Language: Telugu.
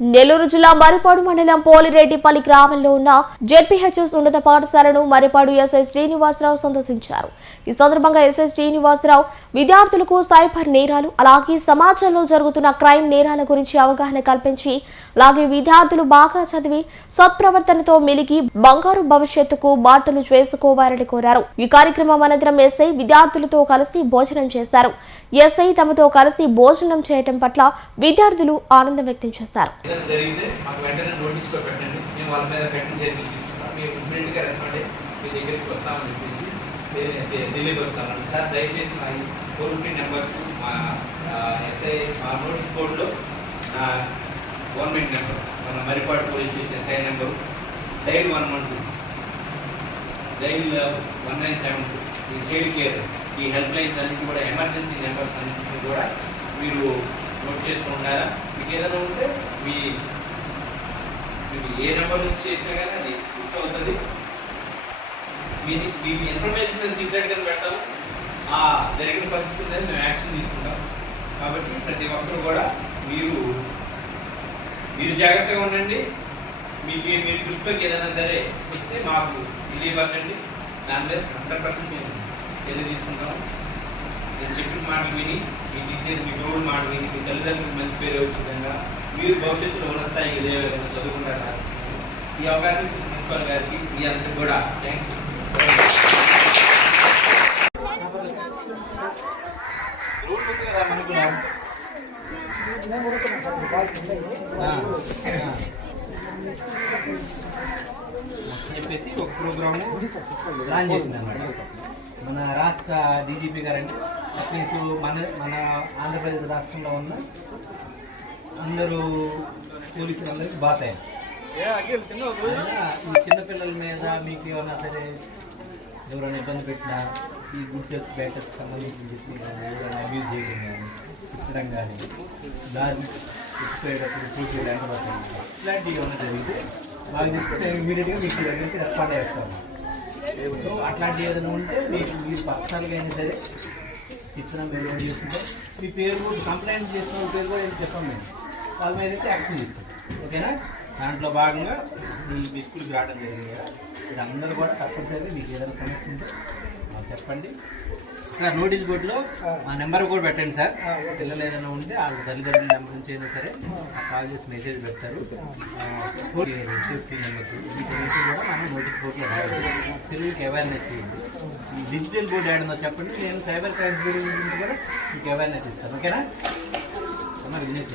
నెల్లూరు జిల్లా మరిపాడు మండలం పోలిరెడ్డిపల్లి గ్రామంలో ఉన్న జెడ్పీహెచ్ఎస్ ఉన్నత పాఠశాలను మరిపాడు ఎస్ఐ శ్రీనివాసరావు సందర్శించారు. ఈ సందర్భంగా ఎస్ఐ శ్రీనివాసరావు విద్యార్థులకు సైబర్ నేరాలు అలాగే సమాజంలో జరుగుతున్న క్రైమ్ నేరాల గురించి అవగాహన కల్పించి అలాగే విద్యార్థులు బాగా చదివి సత్ప్రవర్తనతో మెలిగి బంగారు భవిష్యత్తుకు బాటలు చేసుకోవాలని కోరారు. ఈ కార్యక్రమం అనంతరం ఎస్ఐ విద్యార్థులతో కలిసి భోజనం చేశారు. ఎస్ఐ తమతో కలిసి భోజనం చేయడం పట్ల విద్యార్థులు ఆనందం వ్యక్తం చేశారు. గవర్నమెంట్ నెంబర్ మన Marripadu police station SI number dial 112 dial 1972 ఈ చైల్డ్ కేర్ ఈ హెల్ప్ లైన్స్ అన్నింటి కూడా ఎమర్జెన్సీ నెంబర్స్ అన్నింటినీ కూడా మీరు నోట్ చేసుకుంటారా. మీకు ఏదైనా ఉంటే మీకు ఏ నెంబర్ నుంచి చేసినా కానీ అది గుర్తు అవుతుంది. మీ ఇన్ఫర్మేషన్ సీక్రెట్గా పెడతాము. ఆ జరిగిన పరిస్థితి మీద మేము యాక్షన్ తీసుకుంటాం. కాబట్టి ప్రతి ఒక్కరు కూడా మీరు జాగ్రత్తగా ఉండండి. మీ దృష్టిలోకి ఏదైనా సరే వస్తే మాకు తెలియపరచండి. దాని మీద 100% మేము చర్య తీసుకుంటాము. నేను చెప్పిన మాటలు విని మీ టీచర్ మీ గౌరవ మాటలు విని మీ తల్లిదండ్రులకు మంచి పేరు వచ్చే విధంగా మీరు భవిష్యత్తులో ఉన్న స్థాయికి ఇదే విధంగా చదువుకుంటారు. ఈ అవకాశం ఇచ్చిన ప్రిన్సిపాల్ గారికి మీ అందరికీ కూడా థ్యాంక్స్. చెప్పేసి ఒక ప్రోగ్రాము ప్లాన్ చేసింది అన్నమాట మన రాష్ట్ర డీజీపీ గారండి. ప్లస్ మన ఆంధ్రప్రదేశ్ రాష్ట్రంలో ఉన్న అందరూ పోలీసులు అందరికీ బాగా ఈ చిన్నపిల్లల మీద మీకు ఏమన్నా సరే ఎవరైనా ఇబ్బంది పెట్టినా ఈ గుడ్ టచ్ బ్యాడ్ టచ్ సంబంధించి చెప్పి ఎవరైనా అబ్యూజ్ చేయడం కానీ తిట్టడం కానీ దాన్ని ఎత్తిపోయేటప్పుడు చూసేయడానికి ఇట్లాంటివి ఏమైనా జరిగితే బాగా చెప్తే ఇమీడియట్గా మీకు దగ్గరికి రెస్పాండ్ చేస్తాము. అట్లాంటివి ఏదైనా ఉంటే మీరు పర్సనల్గా అయినా సరే చిత్రం మీరు కూడా చేసుకుంటాం. మీ పేరు కూడా కంప్లైంట్ చేస్తున్న పేరు కూడా ఏం చెప్పాం మేము వాళ్ళ మీద అయితే యాక్షన్ చేస్తాం. ఓకేనా? దాంట్లో భాగంగా మీ స్కూల్కి రావడం జరిగింది కదా. మీరు అందరూ కూడా తప్పనిసరిగా మీకు ఏదైనా సమస్య ఉంటే చెప్పండి సార్. నోటీస్ బోర్డులో మా నెంబర్ కూడా పెట్టండి సార్. పిల్లలు ఏదైనా ఉంటే వాళ్ళ తల్లిదండ్రుల నెంబర్ నుంచి అయినా సరే కాల్ చేసి మెసేజ్ పెడతారు. సేఫ్టీ నెంబర్స్ వీటి కూడా మనం నోటీస్ బోర్డులో రాయాలి. పిల్లలకి అవేర్నెస్ చేయండి. డిజిటల్ బోర్డు ఏడన్నా చెప్పండి. నేను సైబర్ క్రైమ్స్ గురించి కూడా మీకు అవేర్నెస్ ఇస్తాను. ఓకేనా? అన్న విజయ్